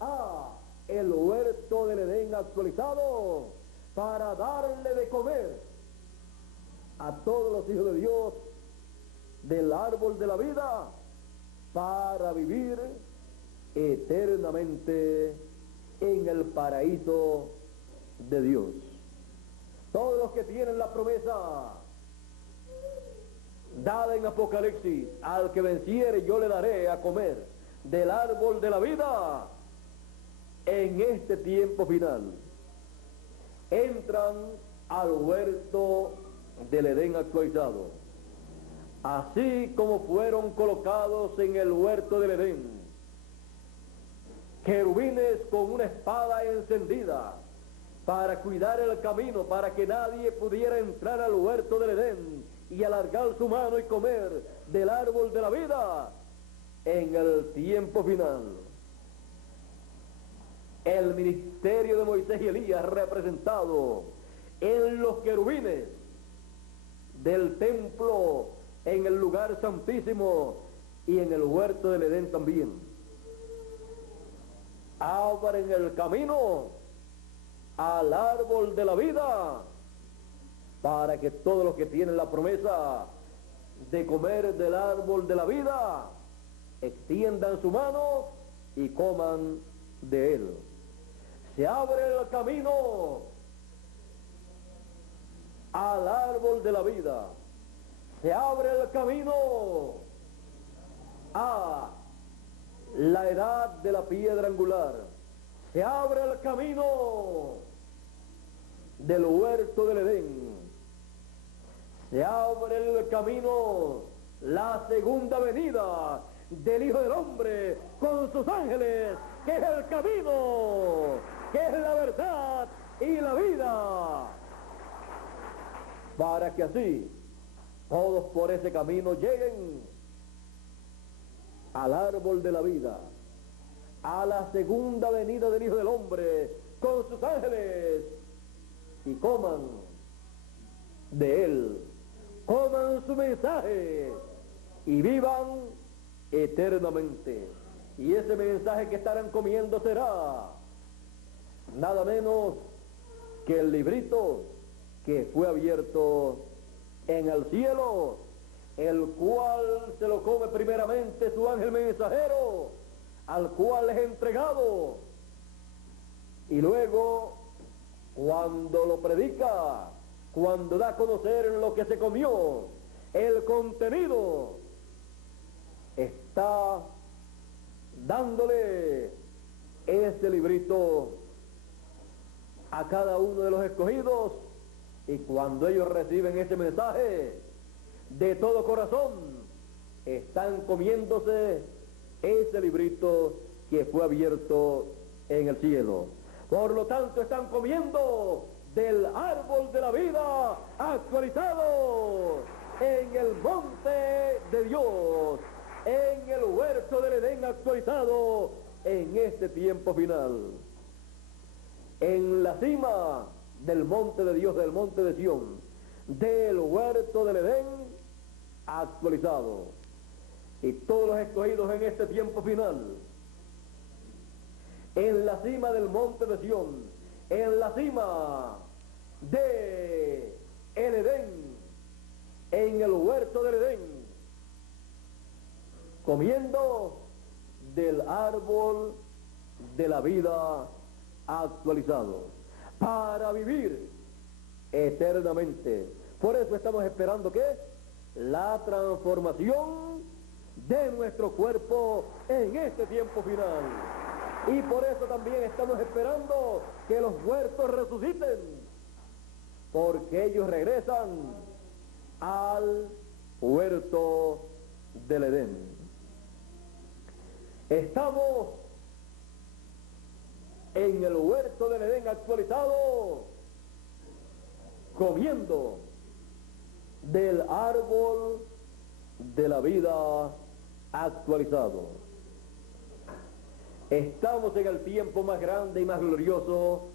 a el huerto del Edén actualizado para darle de comer a todos los hijos de Dios del árbol de la vida, para vivir eternamente en el paraíso de Dios. Todos los que tienen la promesa dada en Apocalipsis: al que venciere yo le daré a comer del árbol de la vida, en este tiempo final entran al huerto del Edén actualizado, así como fueron colocados en el huerto del Edén querubines con una espada encendida para cuidar el camino, para que nadie pudiera entrar al huerto del Edén y alargar su mano y comer del árbol de la vida. En el tiempo final, el ministerio de Moisés y Elías, representado en los querubines del templo, en el lugar santísimo y en el huerto del Edén también, abren el camino al árbol de la vida para que todos los que tienen la promesa de comer del árbol de la vida extiendan su mano y coman de él. Se abre el camino al árbol de la vida, se abre el camino a la edad de la piedra angular, se abre el camino del huerto del Edén, se abre el camino, la segunda venida del Hijo del Hombre con sus ángeles, que es el camino, que es la verdad y la vida, para que así todos por ese camino lleguen al árbol de la vida, a la segunda venida del Hijo del Hombre con sus ángeles, y coman de él, coman su mensaje y vivan eternamente. Y ese mensaje que estarán comiendo será nada menos que el librito que fue abierto en el cielo, el cual se lo come primeramente su ángel mensajero, al cual es entregado. Y luego, cuando lo predica, cuando da a conocer lo que se comió, el contenido, está dándole ese librito a cada uno de los escogidos, y cuando ellos reciben ese mensaje de todo corazón, están comiéndose ese librito que fue abierto en el cielo. Por lo tanto, están comiendo del árbol de la vida actualizado en el monte de Dios, en el huerto del Edén actualizado en este tiempo final. En la cima del monte de Dios, del monte de Sión, del huerto del Edén actualizado. Y todos los escogidos en este tiempo final, en la cima del monte de Sión, en la cima de el Edén, en el huerto del Edén, comiendo del árbol de la vida actualizado, para vivir eternamente. Por eso estamos esperando que la transformación de nuestro cuerpo en este tiempo final. Y por eso también estamos esperando que los muertos resuciten, porque ellos regresan al huerto del Edén. Estamos en el huerto del Edén actualizado, comiendo del árbol de la vida actualizado. Estamos en el tiempo más grande y más glorioso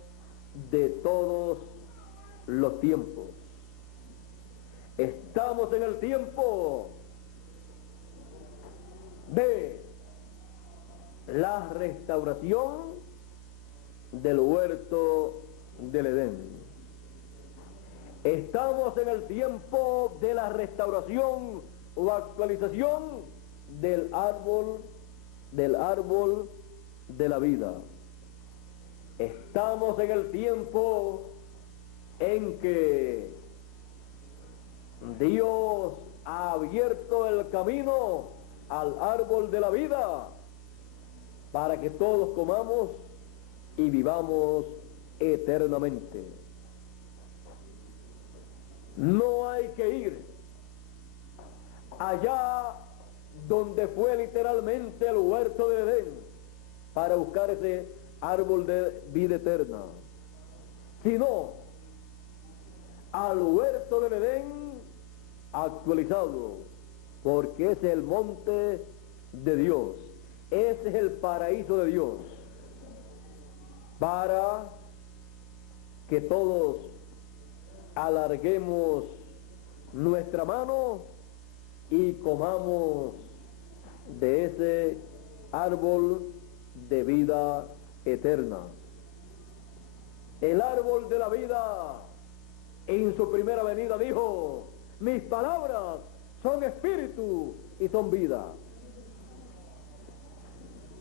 de todos los tiempos. Estamos en el tiempo de la restauración del huerto del Edén. Estamos en el tiempo de la restauración o actualización del árbol de la vida. Estamos en el tiempo en que Dios ha abierto el camino al árbol de la vida para que todos comamos y vivamos eternamente. No hay que ir allá donde fue literalmente el huerto de Edén para buscar ese árbol de vida eterna, sino al huerto del Edén actualizado, porque ese es el monte de Dios, ese es el paraíso de Dios, para que todos alarguemos nuestra mano y comamos de ese árbol de vida eterna. El árbol de la vida en su primera venida dijo: mis palabras son espíritu y son vida.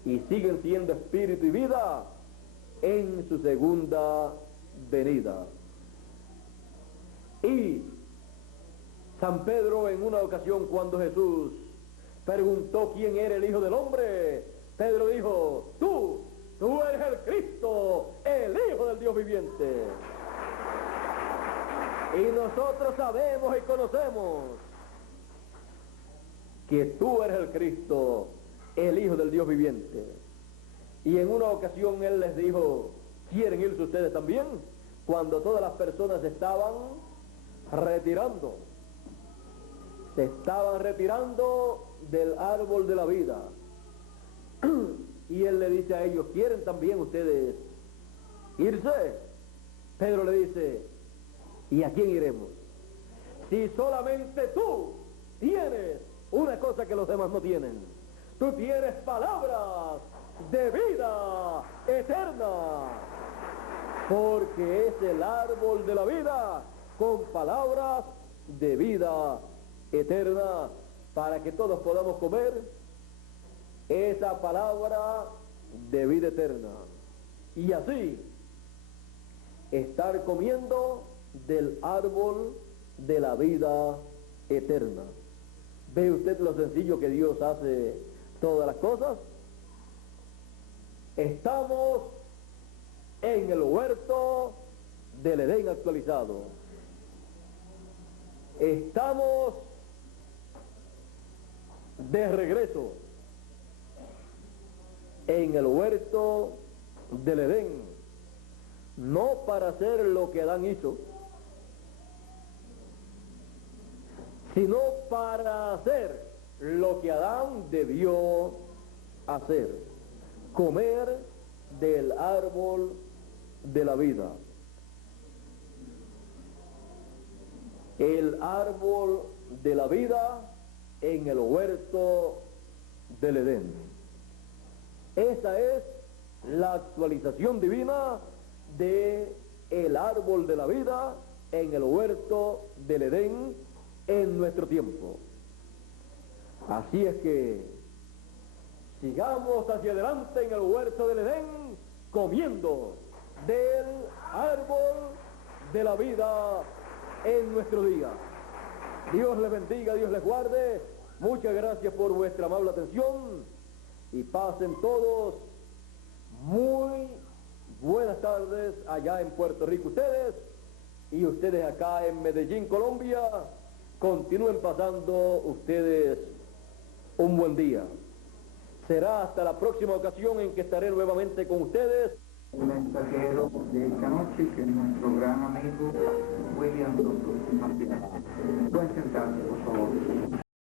Y siguen siendo espíritu y vida en su segunda venida. Y San Pedro, en una ocasión, cuando Jesús preguntó quién era el Hijo del Hombre, Pedro dijo: tú eres el Cristo, el Hijo del Dios viviente. Y nosotros sabemos y conocemos que tú eres el Cristo, el Hijo del Dios viviente. Y en una ocasión Él les dijo: ¿quieren irse ustedes también? Cuando todas las personas se estaban retirando del árbol de la vida. Y Él le dice a ellos: ¿quieren también ustedes irse? Pedro le dice: ¿y a quién iremos? Si solamente tú tienes una cosa que los demás no tienen. Tú tienes palabras de vida eterna, porque es el árbol de la vida con palabras de vida eterna, para que todos podamos comer esa palabra de vida eterna. Y así, estar comiendo del árbol de la vida eterna. ¿Ve usted lo sencillo que Dios hace todas las cosas? Estamos en el huerto del Edén actualizado. Estamos de regreso en el huerto del Edén, no para hacer lo que Adán hizo, sino para hacer lo que Adán debió hacer: comer del árbol de la vida. El árbol de la vida en el huerto del Edén. Esa es la actualización divina de el árbol de la vida en el huerto del Edén en nuestro tiempo. Así es que sigamos hacia adelante en el huerto del Edén, comiendo del árbol de la vida en nuestro día. Dios les bendiga, Dios les guarde. Muchas gracias por vuestra amable atención y pasen todos muy buenas tardes allá en Puerto Rico ustedes, y ustedes acá en Medellín, Colombia. Continúen pasando ustedes un buen día. Será hasta la próxima ocasión en que estaré nuevamente con ustedes. El mensajero de esta noche, que es nuestro gran amigo William Soto. Pueden sentarse, por favor.